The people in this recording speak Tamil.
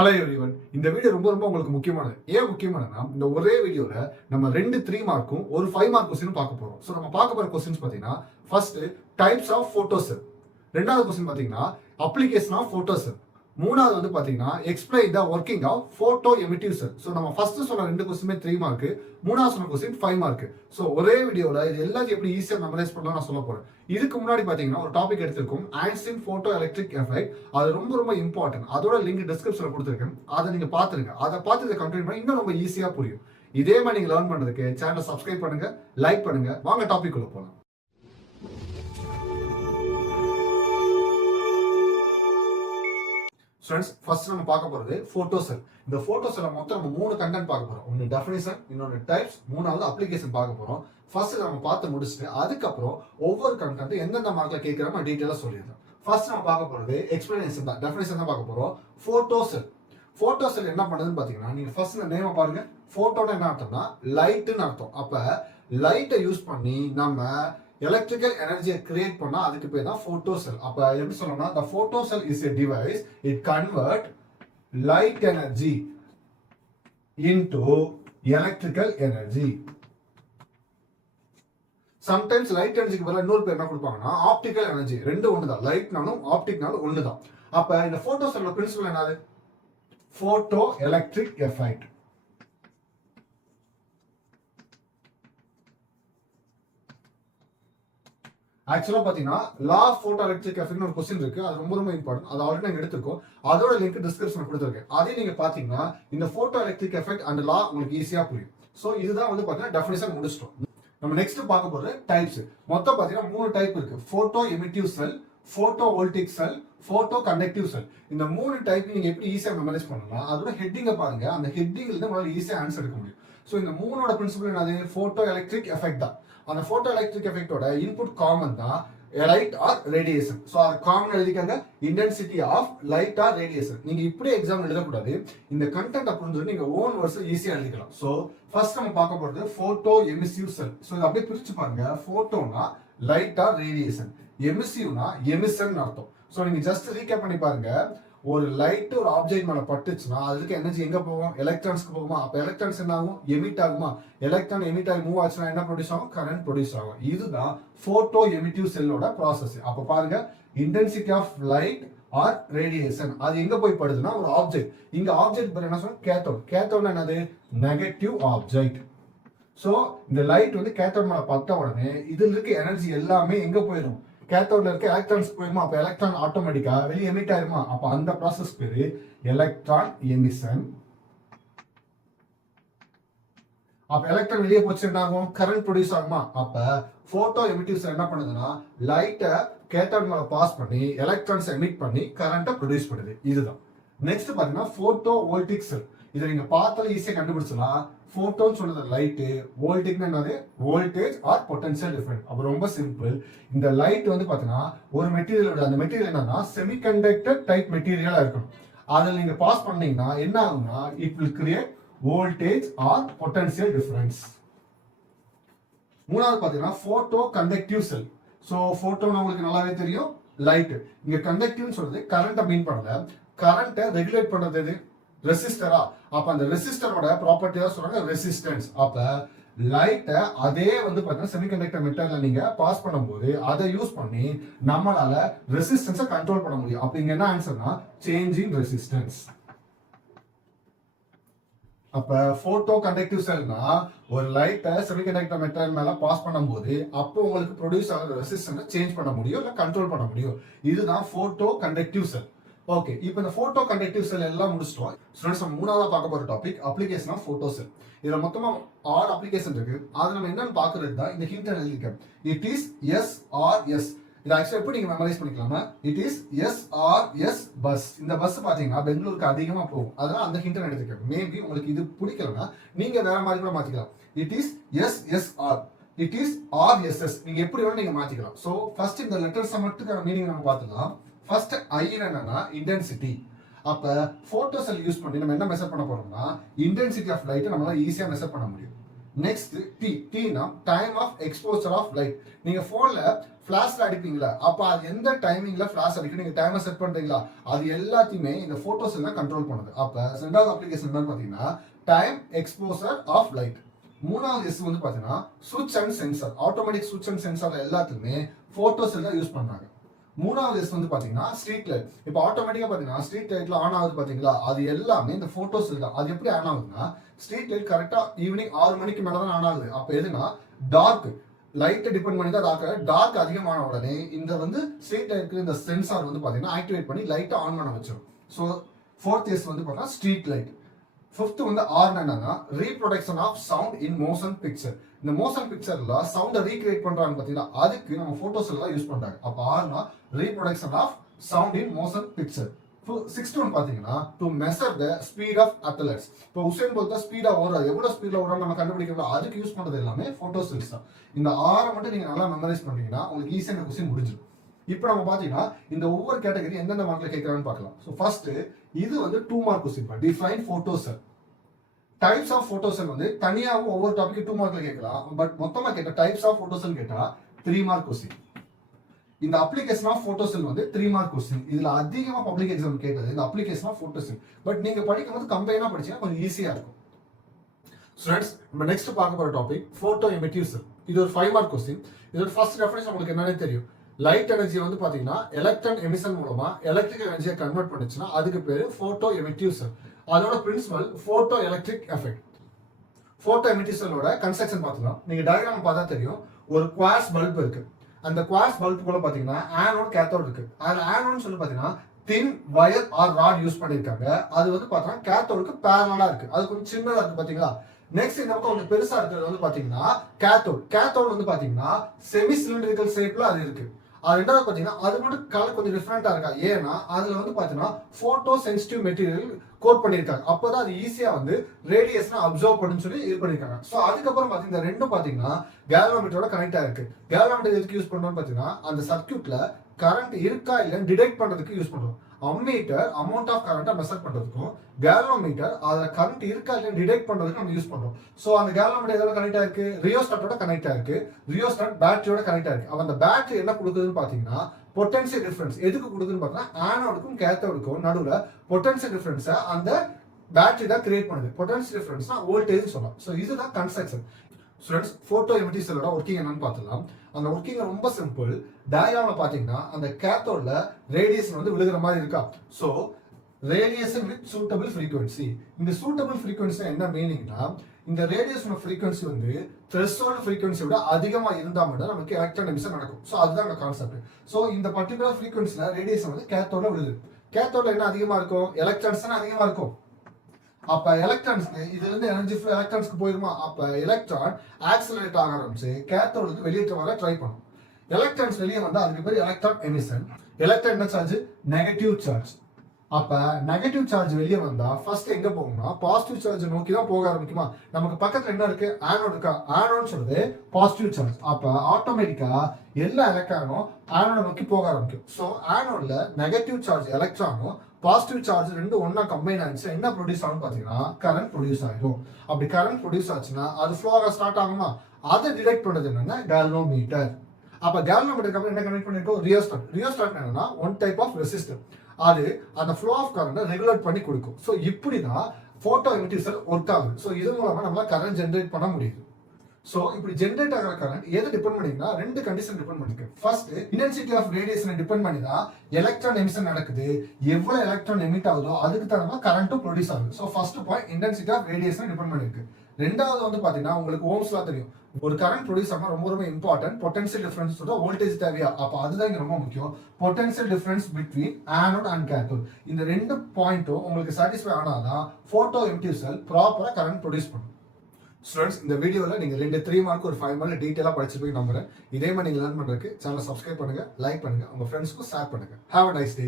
Hello everyone. இந்த வீடியோ ரொம்ப உங்களுக்கு முக்கியமானது. ஏன் முக்கியமானதுன்னா, இந்த ஒரே வீடியோல நம்ம 2 3 மார்க்கும் ஒரு 5 மார்க் கொஸ்டின் பார்க்க போறோம். ஸோ நம்ம பார்க்க போற கொஸ்டின்ஸ் பார்த்தீங்கன்னா, ஃபர்ஸ்ட் டைப்ஸ் ஆஃப் ஃபோட்டோசெல். ரெண்டாவது கொஸ்டின் பார்த்தீங்கன்னா, அப்ளிகேஷன் ஆஃப் ஃபோட்டோசெல். மூணாவது வந்து பார்த்தீங்கன்னா, explain the working of photo emissive cell. So நம்ம ஃபர்ஸ்ட் சொன்ன 2 கொஸ்டினுமே 3 மார்க், மூணாவது சொன்ன கொஸ்டின் 5 மார்க். ஸோ ஒரே வீடியோல இது எல்லாத்தையும் எப்படி ஈஸியா மெமரைஸ் பண்ணலாம் நான் சொல்ல போறேன். இதுக்கு முன்னாடி பாத்தீங்கன்னா ஒரு டாபிக் எடுத்திருக்கோம், ஐன்ஸ்டைன் Photoelectric எஃபெக்ட். அது ரொம்ப இம்பார்ட்டன்ட். அதோட லிங்க் டிஸ்கிரிப்ஷன்ல கொடுத்துருக்கேன். அதை நீங்க பாத்துருங்க. அதை பார்த்து இதை கண்டினியூ பண்ணி இன்னும் ரொம்ப ஈஸியா புரியும். இதே மாதிரி நீங்க லேர்ன் பண்றதுக்கு சேனலை சப்ஸ்கிரைப் பண்ணுங்க, லைக் பண்ணுங்க. வாங்க டாபிக் உள்ள போலாம். ஃப்ரெண்ட்ஸ், ஃபர்ஸ்ட் நம்ம பார்க்க போறது போட்டோசெல். இந்த போட்டோசெல்ல மொத்தம் நம்ம 3 கண்டென்ட் பார்க்க போறோம். ஒன்னு டெஃபினிஷன், இன்னொன்னு டைப்ஸ், மூணாவது அப்ளிகேஷன் பார்க்க போறோம். ஃபர்ஸ்ட் நம்ம பார்த்து முடிச்சுட்டு அதுக்கப்புறம் ஒவ்வொரு கண்டென்ட் எந்தெந்த மார்க்ல கேட்கிறோம் நான் டீடைலா சொல்லிடுறேன். ஃபர்ஸ்ட் நம்ம பார்க்க போறது எக்ஸ்பிளனேஷன் தான், டெஃபினிஷன் தான் பார்க்க போறோம். போட்டோசெல். போட்டோசெல் என்ன பண்ணுதுன்னு பாத்தீங்கன்னா, நீங்க ஃபர்ஸ்ட் இந்த நேமை பாருங்க. போட்டோனா என்ன அர்த்தம்னா லைட்னு அர்த்தம். அப்ப லைட்டை யூஸ் பண்ணி நம்ம எலக்ட்ரிக்கல் எனர்ஜியை கிரியேட் பண்ணா அதுக்கு பேர் தான் photocell. அப்ப எப்படி சொல்லணும்னா, the photocell is a device, it convert light energy into electrical energy. Sometimes light energy பதிலா இன்னொரு பேர் என்ன கொடுப்பாங்கன்னா ஆப்டிக்கல் எனர்ஜி. ரெண்டு ஒண்ணுதான், லைட்னாலும் ஆப்டிக்னாலும் ஒண்ணுதான். அப்ப இந்த photocell பிரின்சிபல் என்னது? Photo electric effect. ஆக்சுவலா பாத்தீங்கன்னா லா ஆஃப் போட்டோ எலக்ட்ரிக் எஃபெக்ட்னு ஒரு கொஸ்டின் இருக்கு. அது ரொம்ப இம்பார்ட்டன்ட். அது ஆல்ரெடி நாங்க எடுத்திருக்கோம். அதோட லிங்க் டிஸ்கிரிப்ஷன்ல கொடுத்திருக்கேன். அதே நீங்க பாத்தீங்கன்னா இந்த போட்டோ எலக்ட்ரிக் எஃபெக்ட் அண்ட் லா உங்களுக்கு ஈஸியா புரியும். சோ இதுதான் வந்து பாத்தீங்கன்னா டெஃபினிஷன் முடிச்சிட்டோம். நம்ம நெக்ஸ்ட் பார்க்க போறது டைப்ஸ். மொத்தம் பாத்தீங்கன்னா 3 டைப் இருக்கு. போட்டோ எமிட்டிவ் செல், போட்டோ வோல்டிக் செல், போட்டோ கண்டக்டிவ் செல். இந்த 3 டைப் நீங்க எப்படி ஈஸியா மெமரைஸ் பண்ணலாம். அதோட ஹெட்டிங்க பாருங்க. அந்த ஹெட்டிங்ல இருந்து உங்களால ஈஸியா ஆன்சர் எடுக்க முடியும். சோ இந்த 3ஓட பிரின்சிபல் என்னது? போட்டோ எலக்ட்ரிக் எஃபெக்ட் தான். அந்த போட்டோ எலக்ட்ரிக் எஃபெக்ட்டோட இன்புட் காமன் தான் லைட் ஆர் ரேடியேஷன். ஸோ அது காமன் எழுதிக்காங்க, intensity of light or radiation. நீங்க இப்படி எக்ஸாம் எழுதக்கூடாது. இந்த கண்டென்ட் புரிஞ்சு நீங்க ஓன் வேர்ட்ஸ் ஈஸியா எழுதிக்கலாம். ஸோ ஃபர்ஸ்ட் நம்ம பார்க்க போறது போட்டோ எமிசிவ் செல். ஸோ இதை அப்படியே பிரிச்சு பாருங்க. போட்டோனா லைட் ஆர் ரேடியேஷன், எமிசிவ்னா எமிஷன் அர்த்தம். ஸோ நீங்க ஜஸ்ட் ரீகேப் பண்ணி பாருங்க. ஒரு லைட் ஒரு ஆப்ஜெக்ட் மேல பட்டுச்சுன்னா அதுக்கு எனர்ஜி எங்க போகும்? எலக்ட்ரான்ஸ்க்கு போகுமா? அப்ப எலக்ட்ரான்ஸ் என்ன ஆகும்? எமிட் ஆகுமா? எலக்ட்ரான் எமிட் ஆகி மூவ் ஆச்சுன்னா என்ன ப்ரொடியூஸ் ஆகும்? கரண்ட் ப்ரொடியூஸ் ஆகும். இதுதான் போட்டோ எமிட்டிவ் செல்லோட ப்ராசஸ். அப்ப பாருங்க, intensity of light or radiation அது எங்க போய் படுதுன்னா ஒரு ஆப்ஜெக்ட். இங்க ஆப்ஜெக்ட் பேர் என்ன சொல்றோம்? கேத்தோட். கேத்தோட் என்னது? Negative object. சோ இந்த லைட் வந்து கேத்தோட் மேல பட்ட உடனே இதுல இருக்க எனர்ஜி எல்லாமே எங்க போயிடும்? கேத்தோட்ல இருக்க எலக்ட்ரான்ஸ் போயிருமா? அப்ப எலக்ட்ரான் ஆட்டோமேட்டிக்கா வெளியே எமிட் ஆயிருமா? அப்ப அந்த ப்ராசஸ் பேரு எலக்ட்ரான் எமிஷன். அப்ப எலக்ட்ரான் வெளியே போச்சு என்ன ஆகும்? கரண்ட் ப்ரொடியூஸ் ஆகுமா? அப்ப போட்டோ எமிட்டிவ் செல் என்ன பண்ணுதுன்னா லைட்டை கேத்தோட் மேல பாஸ் பண்ணி எலக்ட்ரான்ஸ் எமிட் பண்ணி கரண்ட்டை ப்ரொடியூஸ் பண்ணுது. இதுதான். நெக்ஸ்ட் பாத்தீங்கன்னா போட்டோ வோல்டிக் செல். இதை நீங்க பார்த்தாலே ஈஸியா கண்டுபிடிச்சலாம். போட்டோன்னு சொன்னது லைட், வோல்டிக்னா என்னது? Voltage or potential difference. அப்ப ரொம்ப சிம்பிள். இந்த லைட் வந்து பாத்தீங்கன்னா ஒரு மெட்டீரியல், அந்த மெட்டீரியல் என்னன்னா செமிகண்டக்டர் டைப் மெட்டீரியலா இருக்கணும். அதில் நீங்க பாஸ் பண்ணீங்கன்னா என்ன ஆகும்னா it will create voltage or potential difference. மூணாவது பாத்தீங்கன்னா போட்டோ கண்டக்டிவ் செல். சோ போட்டோன்னு உங்களுக்கு நல்லாவே தெரியும், லைட். இங்க கண்டக்டிவ்னு சொல்றது கரண்ட்டை மீன் பண்ணல. கரண்ட்டை ரெகுலேட் பண்றது எது? ரெசிஸ்டரா. அப்ப அந்த ரெசிஸ்டரோட ப்ராப்பர்ட்டி தான் சொல்றாங்க ரெசிஸ்டன்ஸ். அப்ப லைட்டை அதே வந்து பாத்தீங்கன்னா செமிகண்டக்டர் மெட்டீரியல்ல நீங்க பாஸ் பண்ணும்போது அதை யூஸ் பண்ணி நம்மளால ரெசிஸ்டன்ஸை கண்ட்ரோல் பண்ண முடியும். அப்ப இங்க என்ன ஆன்சர்னா சேஞ்சிங் ரெசிஸ்டன்ஸ். அப்ப போட்டோ கண்டக்டிவ் செல்னா ஒரு லைட்டை செமிகண்டக்டர் மெட்டீரியல் மேல பாஸ் பண்ணும்போது அப்போ உங்களுக்கு ப்ரொடியூஸ் ஆகிற ரெசிஸ்டன்ஸை சேஞ்ச் பண்ண முடியும், இல்ல கண்ட்ரோல் பண்ண முடியும். இதுதான் போட்டோ கண்டக்டிவ் செல். ஓகே, இப்போ இந்த போட்டோ கண்டக்டிவ் செல் எல்லாம் முடிச்சிட்டோம். ஸ்டூடெண்ட்ஸ், நம்ம மூணாவதா பார்க்க போற டாபிக் அப்ளிகேஷன் ஆஃப் போட்டோசெல். இதுல மொத்தமா 6 அப்ளிகேஷன் இருக்கு. அது நம்ம என்னன்னு பாக்குறது தான் இந்த ஹிண்ட் எழுதிருக்கேன். It is S R S. இது ஆக்சுவலா எப்படி நீங்க மெமரைஸ் பண்ணிக்கலாமா? It is S R S bus. இந்த பஸ் பாத்தீங்கன்னா பெங்களூருக்கு அதிகமா போகும். அதனால அந்த ஹிண்ட் எடுத்துக்கேன். மேபி உங்களுக்கு இது பிடிக்கலன்னா நீங்க வேற மாதிரி கூட மாத்திக்கலாம். It is S S R, it is R S S. நீங்க எப்படி வேணா நீங்க மாத்திக்கலாம். சோ ஃபர்ஸ்ட் இந்த லெட்டர்ஸ் மட்டும் மீனிங் நம்ம பார்த்துக்கலாம். ஃபர்ஸ்ட் ஐ என்னன்னா இன்டென்சிட்டி. அப்ப போட்டோசெல் யூஸ் பண்ணி நம்ம என்ன மெஷர் பண்ண போறோம்னா இன்டென்சிட்டி ஆஃப் லைட் நம்மளால ஈஸியா மெஷர் பண்ண முடியும். நெக்ஸ்ட் னா time of exposure of light. நீங்க போன்ல ஃபிளாஷ்ல அடிப்பீங்களா, அப்ப அது எந்த டைமிங்ல ஃபிளாஷ் அடிக்கும் நீங்க டைமர் செட் பண்றீங்களா, அது எல்லாத்தையுமே இந்த போட்டோஸ் தான் கண்ட்ரோல் பண்ணுது. அப்ப ரெண்டாவது அப்ளிகேஷன் என்னன்னு பாத்தீங்கன்னா டைம் எக்ஸ்போசர் ஆஃப் லைட். மூணாவது எஸ் வந்து பாத்தீங்கன்னா சுவிட்ச் அண்ட் சென்சார். ஆட்டோமேட்டிக் சுவிட்ச் அண்ட் சென்சார் எல்லாத்துக்குமே போட்டோஸ் தான் யூஸ் பண்றாங்க. மூணாவது எஸ் வந்து பாத்தீங்கன்னா ஸ்ட்ரீட் லைட். இப்போ ஆட்டோமேட்டிக்கா பாத்தீங்கன்னா ஸ்ட்ரீட் லைட்ல ஆன் ஆகுது பாத்தீங்களா, அது எல்லாமே இந்த போட்டோஸ் தான். அது எப்படி ஆன் ஆகுதுன்னா ஸ்ட்ரீட் லைட் கரெக்டா ஈவினிங் 6 மணிக்கு மேல தான் ஆன் ஆகுது. அப்ப எதுனா டார்க் லைட்டை டிபெண்ட் பண்ணி தான் டார்க் அதிகமான உடனே இந்த வந்து ஸ்ட்ரீட் லைட்க்கு இந்த சென்சார் வந்து பாத்தீங்கன்னா ஆக்டிவேட் பண்ணி லைட்டை ஆன் பண்ண வச்சிடும். ஸோ ஃபோர்த் எஸ் வந்து பாத்தீங்கன்னா ஸ்ட்ரீட் லைட். ஃபிஃப்த் வந்து ஆர் என்னன்னா reproduction of sound in motion picture. இந்த மோஷன் பிக்சர்ல சவுண்டை ரீக்ரியேட் பண்றாங்க பாத்தீங்களா, அதுக்கு நம்ம போட்டோஸ் எல்லாம் யூஸ் பண்றாங்க. அப்ப ஆர்னா reproduction of sound in motion picture. Sixth one பாத்தீங்கன்னா to measure the speed of athletes. இப்போ உசேன் போல்ட் ஸ்பீடா ஓடுறாரு, எவ்வளவு ஸ்பீட்ல ஓடுறாரு நம்ம கண்டுபிடிக்கிறோம், அதுக்கு யூஸ் பண்றது எல்லாமே போட்டோஸ் தான். இந்த ஆரை மட்டும் நீங்க நல்லா மெமரைஸ் பண்ணீங்கன்னா உங்களுக்கு ஈஸியான கொஸ்டின் முடிஞ்சிடும். இப்போ நம்ம பாத்தீங்கன்னா இந்த ஒவ்வொரு கேட்டகரி எந்தெந்த மார்க்ல கேட்கறான்னு பார்க்கலாம். ஸோ ஃபர்ஸ்ட் இது வந்து 2 mark question. Define photocell. Types of photocell வந்து தனியாகவும் ஒவ்வொரு டாபிக் 2 மார்க்ல கேட்கலாம். பட் மொத்தமா கேட்ட டைப்ஸ் ஆஃப் போட்டோசெல் கேட்டா 3 மார்க் கொஸ்டின். இந்த அப்ளிகேஷன் ஆஃப் போட்டோசெல் வந்து 3 மார்க் கொஸ்டின். இதுல அதிகமா பப்ளிக் எக்ஸாம் கேட்டது இந்த அப்ளிகேஷன் ஆஃப் போட்டோசெல். பட் நீங்க படிக்கும்போது கம்பைனா படிச்சீங்கன்னா கொஞ்சம் ஈஸியா இருக்கும். ஸ்டூடெண்ட்ஸ், நம்ம நெக்ஸ்ட் பார்க்க போற டாபிக் போட்டோ எமிட்டிவ் செல். இது ஒரு 5 மார்க் கொஸ்டின். இதோட ஃபர்ஸ்ட் ரெஃபரன்ஸ் உங்களுக்கு என்னன்னு தெரியும். லைட் எனர்ஜி வந்து பாத்தீங்கன்னா எலக்ட்ரான் எமிஷன் மூலமா எலக்ட்ரிக்கல் எனர்ஜியை கன்வெர்ட் பண்ணுச்சுன்னா அதுக்கு பேரு போட்டோ எமிட்டிவ் செல். அதோட principle photo electric effect. Photo emissive செல்லோட கன்ஸ்ட்ரக்ஷன் பார்த்துக்கலாம். நீங்க டயக்ராம் பார்த்தா தெரியும். ஒரு குவார்ட்ஸ் பல்ப் இருக்கு. அந்த குவார்ட்ஸ் பல்ப் கூட பாத்தீங்கன்னா ஆனோட் கேத்தோட் இருக்கு. அதுல ஆனோட்னு சொல்லி பாத்தீங்கன்னா தின் வயர் ஆர் ராட் யூஸ் பண்ணிருக்காங்க. அது வந்து பாத்தீங்கன்னா கேத்தோடுக்கு பேரலா இருக்கு. அது கொஞ்சம் சின்னதா இருக்கு பாத்தீங்களா. நெக்ஸ்ட் இந்த பக்கம் கொஞ்சம் பெருசா இருக்கிறது வந்து பாத்தீங்கன்னா கேத்தோட். கேத்தோட் வந்து பாத்தீங்கன்னா செமி சிலிண்டரிக்கல் ஷேப்ல அது இருக்கு. அது ரெண்டாவது பாத்தீங்கன்னா அது மட்டும் கலர் கொஞ்சம் டிஃபரெண்டா இருக்கா. ஏன்னா அதுல வந்து பாத்தீங்கன்னா போட்டோ சென்சிட்டிவ் மெட்டீரியல் கோட் பண்ணிருக்காங்க. அப்பதான் அது ஈஸியா வந்து ரேடியேஷனை அப்சர்வ் பண்ணுன்னு சொல்லி இது பண்ணிருக்காங்க. ஸோ அதுக்கப்புறம் பாத்தீங்கன்னா ரெண்டும் பாத்தீங்கன்னா கேல்வாமீட்டரோட கனெக்ட் ஆயிருக்கு. கேல்வாமீட்டர் எதுக்கு யூஸ் பண்றோம்னு பாத்தீங்கன்னா அந்த சர்க்யூட்ல கரண்ட் இருக்கா இல்லைன்னு டிடெக்ட் பண்றதுக்கு யூஸ் பண்றோம். அம்மீட்டர் அமௌண்ட் ஆஃப் கரண்ட்டை மெஷர் பண்றதுக்கும் கேல்வாமீட்டர் அதுல கரண்ட் இருக்கா இல்லைன்னு டிடெக்ட் பண்றதுக்கு நம்ம யூஸ் பண்றோம். ஸோ அந்த கேல்வாமீட்டர் எதோட கனெக்ட் ஆயிருக்கு, ரியோஸ்டாட்டோட கனெக்ட் ஆயிருக்கு. ரியோஸ்டாட் பேட்டரியோட கனெக்ட் ஆயிருக்கு. அப்ப அந்த பேட்டரி என்ன கொடுக்குதுன்னு பாத்தீங்கன்னா பொட்டன்ஷியல் டிஃபரன்ஸ் எதுக்கு கொடுக்குதுன்னு பார்த்தீங்கன்னா ஆனோடுக்கும் கேத்தோடுக்கும் நடுவுல பொட்டன்ஷியல் டிஃபரன்ஸை அந்த பேட்டரி தான் கிரியேட் பண்ணுது. பொட்டன்ஷியல் டிஃபரன்ஸ்னா வோல்டேஜ் சொல்லலாம். ஸோ இதுதான் construction. Students, photo emissive செல்லோட working என்னன்னு பார்த்துக்கலாம். அந்த ஒர்க்கிங் ரொம்ப சிம்பிள். டயக்ராம்ல பாத்தீங்கன்னா அந்த கேத்தோட்ல ரேடியேஷன் வந்து விழுகிற மாதிரி இருக்கா. So radiation with suitable frequency. இந்த சூட்டபிள் ஃப்ரீக்வன்சி என்ன மீனிங்னா இந்த ரேடியேஷன் ஃப்ரீக்வன்சி வந்து த்ரெஷோல்ட் ஃப்ரீக்வன்சி விட அதிகமா இருந்தா மட்டும் நமக்கு எலக்ட்ரான் எமிஷன் நடக்கும். ஸோ அதுதான் கான்செப்ட். ஸோ இந்த பர்டிகுலர் ஃப்ரீக்வன்சில ரேடியேஷன் வந்து கேத்தோட விழுது. கேத்தோட என்ன அதிகமா இருக்கும், எலக்ட்ரான்ஸ் தான் அதிகமா இருக்கும். அப்ப எலக்ட்ரான்ஸ்க்கு இதுல இருந்து எனர்ஜி ஃப்ளோ எலக்ட்ரான்ஸ்க்கு போயிருமா. அப்ப எலக்ட்ரான் ஆக்சிலரேட் ஆக ஆரம்பிச்சு கேத்தோடுக்கு வெளியேற்ற வர ட்ரை பண்ணும். எலக்ட்ரான்ஸ் வெளியே வந்தா அதுக்கு பேர் எலக்ட்ரான் எமிஷன். எலக்ட்ரான் என்ன சார்ஜ், நெகட்டிவ் சார்ஜ். அப்ப நெகட்டிவ் சார்ஜ் வெளியே வந்தா ஃபர்ஸ்ட் எங்க போகும்னா பாசிட்டிவ் சார்ஜ் நோக்கி தான் போக ஆரம்பிக்குமா. நமக்கு பக்கத்துல என்ன இருக்கு, ஆனோட் இருக்கா. ஆனோட் சொல்றது பாசிட்டிவ் சார்ஜ். அப்ப ஆட்டோமேட்டிக்கா எல்லா எலக்ட்ரானும் ஆனோட நோக்கி போக ஆரம்பிக்கும். ஸோ ஆனோட்ல நெகட்டிவ் சார்ஜ் எலக்ட்ரானும் பாசிட்டிவ் சார்ஜ் ரெண்டும் ஒன்னா கம்பைன் ஆயிடுச்சு என்ன ப்ரொடியூஸ் ஆகும் பாத்தீங்கன்னா கரண்ட் ப்ரொடியூஸ் ஆகும். அப்படி கரண்ட் ப்ரொடியூஸ் ஆச்சுன்னா அது ஃப்ளோ ஆக ஸ்டார்ட் ஆகுமா. அதை டிடெக்ட் பண்றது என்னன்னா கேல்வாமீட்டர். அப்ப கேல்வாமீட்டருக்கு அப்புறம் என்ன கனெக்ட் பண்ணிருக்கோம், ரியோஸ்டாட். ரியோஸ்டாட் என்னன்னா ஒன் டைப் ஆஃப் ரெசிஸ்டர். அது அந்த ஃப்ளோ ஆஃப் கரண்ட் ரெகுலேட் பண்ணி கொடுக்கும். ஸோ இப்படிதான் போட்டோ எமிட்டிவ் செல் ஒர்க் ஆகுது. ஸோ இது மூலமா நம்மளால கரண்ட் ஜென்ரேட் பண்ண முடியுது. ஸோ இப்படி ஜென்ரேட் ஆகிற கரண்ட் எதை டிபெண்ட் பண்ணிங்கன்னா ரெண்டு கண்டிஷன் டிபெண்ட் பண்ணிருக்கு. ஃபர்ஸ்ட் இன்டென்சிட்டி ஆஃப் ரேடியேஷனை டிபெண்ட் பண்ணி தான் எலக்ட்ரான் எமிஷன் நடக்குது. எவ்வளவு எலக்ட்ரான் எமிட் ஆகுதோ அதுக்கு தகுந்த கரண்ட்டும் ப்ரொடியூஸ் ஆகுது. So first point intensity of radiation depend பண்ணிருக்கு. ரெண்டாவது வந்து பாத்தீங்கன்னா உங்களுக்கு ஓம்ஸ்லாம் தெரியும். ஒரு கரண்ட் ப்ரொடியூஸ் ஆனா ரொம்ப ரொம்ப இம்பார்ட்டன்ட் பொட்டன்ஷியல் டிஃபரன்ஸ் வோல்டேஜ் தேவையா. அப்ப அதுதான் இங்க ரொம்ப முக்கியம். Potential difference between anode and cathode. இந்த ரெண்டு பாயிண்ட்டும் உங்களுக்கு சாட்டிஸ்ஃபை ஆனாதான் போட்டோ எமிட்டிவ் செல் ப்ராப்பரா கரண்ட் ப்ரொடியூஸ் பண்ணும். ஸ்டூடெண்ட்ஸ், இந்த வீடியோவில் நீங்கள் 3 மார்க் ஒரு 5 மார்க் டீட்டெயிலாக படிச்சு போய் நம்புறேன். இதே மாதிரி நீங்கள் லேர்ன் பண்ணுறதுக்கு சேனலை சப்ஸ்கிரைப் பண்ணுங்க, லைக் பண்ணுங்க, உங்க ஃப்ரெண்ட்ஸ்க்கும் ஷேர் பண்ணுங்க. Have a nice day.